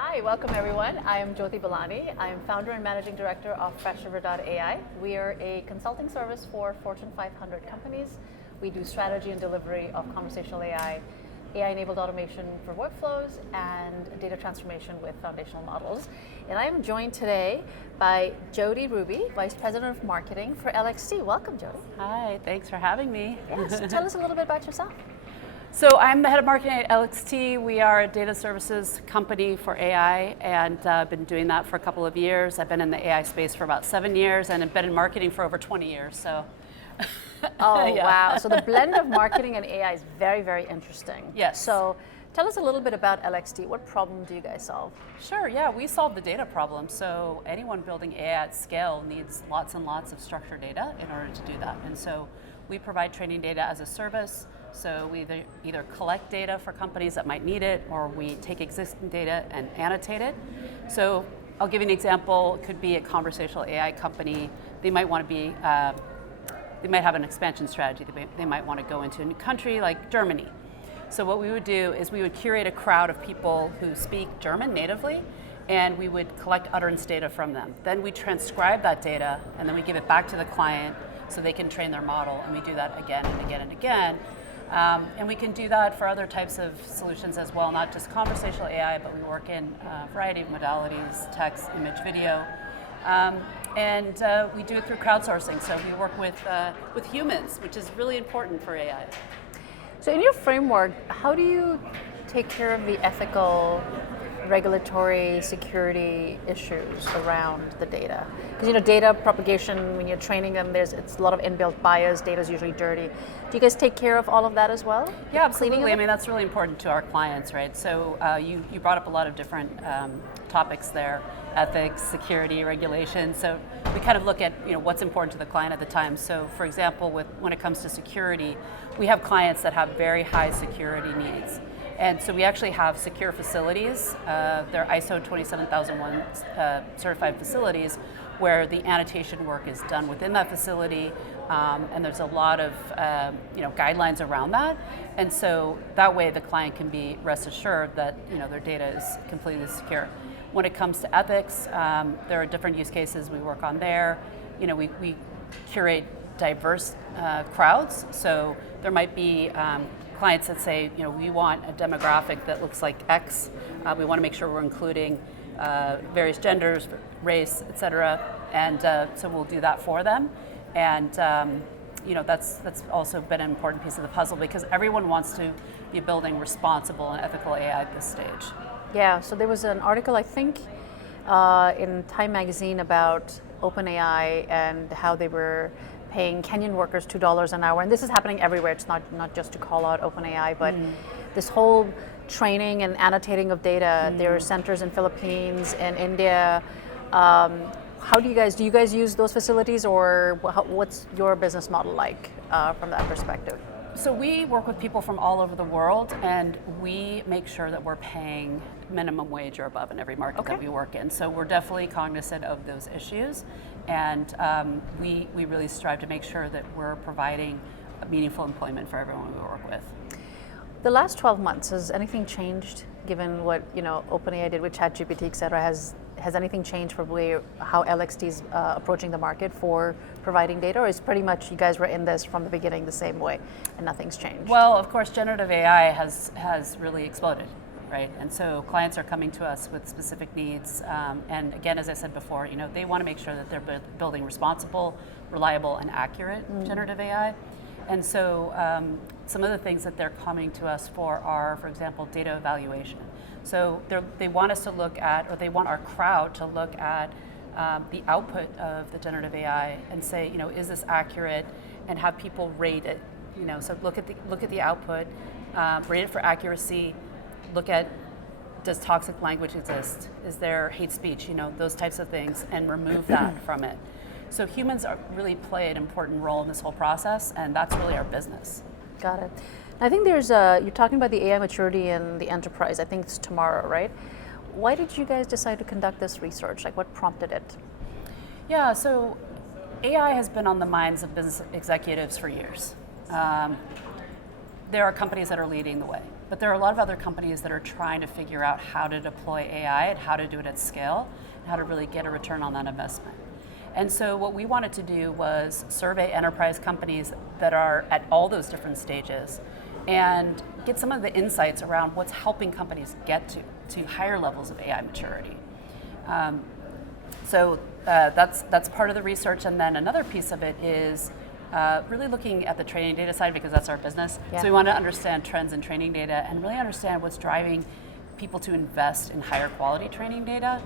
Hi, welcome everyone. I am Joti Balani. I am founder and managing director of FreshRiver.ai. We are a consulting service for Fortune 500 companies. We do strategy and delivery of conversational AI, AI-enabled automation for workflows, and data transformation with foundational models. And I am joined today by Jodie Ruby, Vice President of Marketing for LXT. Welcome, Jodie. Hi, thanks for having me. Yes, tell us a little bit about yourself. So I'm the head of marketing at LXT. We are a data services company for AI, and I've been doing that for a couple of years. I've been in the AI space for about 7 years, and I've been in marketing for over 20 years. So. Oh, yeah. Wow. So the blend of marketing and AI is very, very interesting. Yes. So tell us a little bit about LXT. What problem do you guys solve? Sure, yeah, we solve the data problem. So anyone building AI at scale needs lots and lots of structured data in order to do that. And so we provide training data as a service. So we either collect data for companies that might need it, or we take existing data and annotate it. So I'll give you an example. It could be a conversational AI company. They might want to be, they might have an expansion strategy. They might want to go into a new country like Germany. So what we would do is we would curate a crowd of people who speak German natively, and we would collect utterance data from them. Then we transcribe that data, and then we give it back to the client so they can train their model, and we do that again and again and again. And we can do that for other types of solutions as well, not just conversational AI, but we work in a variety of modalities, text, image, video. And we do it through crowdsourcing. So we work with humans, which is really important for AI. So in your framework, how do you take care of the ethical, regulatory, security issues around the data? Because data propagation, when you're training them, it's a lot of inbuilt bias. Data is usually dirty. Do you guys take care of all of that as well? Yeah, absolutely. I mean, that's really important to our clients, right? So you brought up a lot of different topics there: ethics, security, regulation. So we kind of look at what's important to the client at the time. So for example, when it comes to security, we have clients that have very high security needs. And so we actually have secure facilities. They're ISO 27001 certified facilities where the annotation work is done within that facility, and there's a lot of guidelines around that. And so that way the client can be rest assured that their data is completely secure. When it comes to ethics, there are different use cases we work on there. We curate diverse crowds, so there might be clients that say, we want a demographic that looks like X. We want to make sure we're including various genders, race, et cetera. And so we'll do that for them. And that's also been an important piece of the puzzle, because everyone wants to be building responsible and ethical AI at this stage. Yeah, so there was an article, I think, in Time magazine about OpenAI and how they were paying Kenyan workers $2 an hour, and this is happening everywhere. It's not just to call out OpenAI, but this whole training and annotating of data. There are centers in Philippines and India. How do you guys use those facilities, or what's your business model like from that perspective? So we work with people from all over the world, and we make sure that we're paying minimum wage or above in every market that we work in. So we're definitely cognizant of those issues, and we really strive to make sure that we're providing meaningful employment for everyone we work with. The last 12 months, has anything changed given what OpenAI did with ChatGPT, et cetera? Has anything changed for how LXT is approaching the market for providing data, or is pretty much you guys were in this from the beginning the same way and nothing's changed? Well, of course, generative AI has really exploded, right? And so clients are coming to us with specific needs. And again, as I said before, they want to make sure that they're building responsible, reliable, and accurate generative AI. And so some of the things that they're coming to us for example, data evaluation. So they want us to look at, or they want our crowd to look at the output of the generative AI and say, is this accurate, and have people rate it. So look at the output, rate it for accuracy. Look at, does toxic language exist? Is there hate speech? Those types of things, and remove that from it. So humans really play an important role in this whole process, and that's really our business. Got it. I think you're talking about the AI maturity in the enterprise. I think it's tomorrow, right? Why did you guys decide to conduct this research? Like, what prompted it? Yeah, so AI has been on the minds of business executives for years. There are companies that are leading the way. But there are a lot of other companies that are trying to figure out how to deploy AI and how to do it at scale and how to really get a return on that investment. And so what we wanted to do was survey enterprise companies that are at all those different stages and get some of the insights around what's helping companies get to higher levels of AI maturity. That's part of the research, and then another piece of it is really looking at the training data side, because that's our business. Yeah. So we want to understand trends in training data and really understand what's driving people to invest in higher quality training data.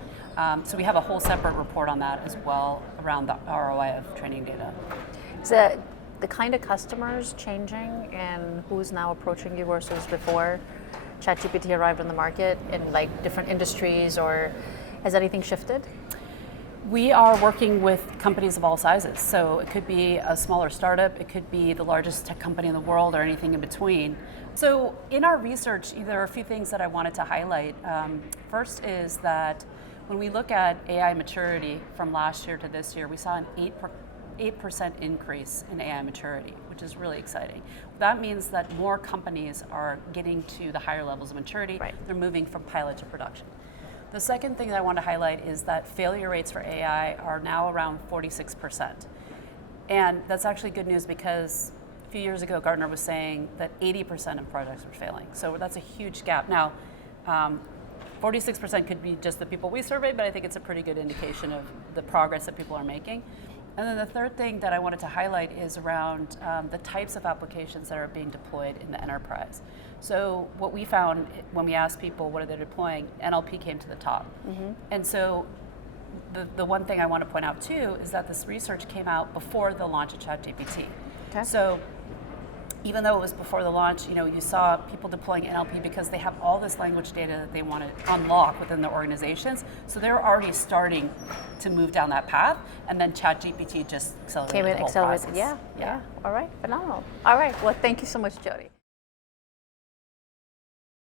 So we have a whole separate report on that as well around the ROI of training data. Is the kind of customers changing and who's now approaching you versus before ChatGPT arrived on the market in like different industries, or has anything shifted? We are working with companies of all sizes. So it could be a smaller startup, it could be the largest tech company in the world, or anything in between. So in our research, there are a few things that I wanted to highlight. First is that when we look at AI maturity from last year to this year, we saw an 8% increase in AI maturity, which is really exciting. That means that more companies are getting to the higher levels of maturity. Right. They're moving from pilot to production. The second thing that I want to highlight is that failure rates for AI are now around 46%. And that's actually good news, because a few years ago, Gartner was saying that 80% of projects were failing. So that's a huge gap. Now, 46% could be just the people we surveyed, but I think it's a pretty good indication of the progress that people are making. And then the third thing that I wanted to highlight is around the types of applications that are being deployed in the enterprise. So what we found when we asked people what are they deploying, NLP came to the top. Mm-hmm. And so the one thing I want to point out too is that this research came out before the launch of ChatGPT. Okay. So even though it was before the launch, you saw people deploying NLP because they have all this language data that they want to unlock within their organizations. So they're already starting to move down that path, and then ChatGPT just accelerated the whole process. Yeah. All right, phenomenal. All right, well, thank you so much, Jodie.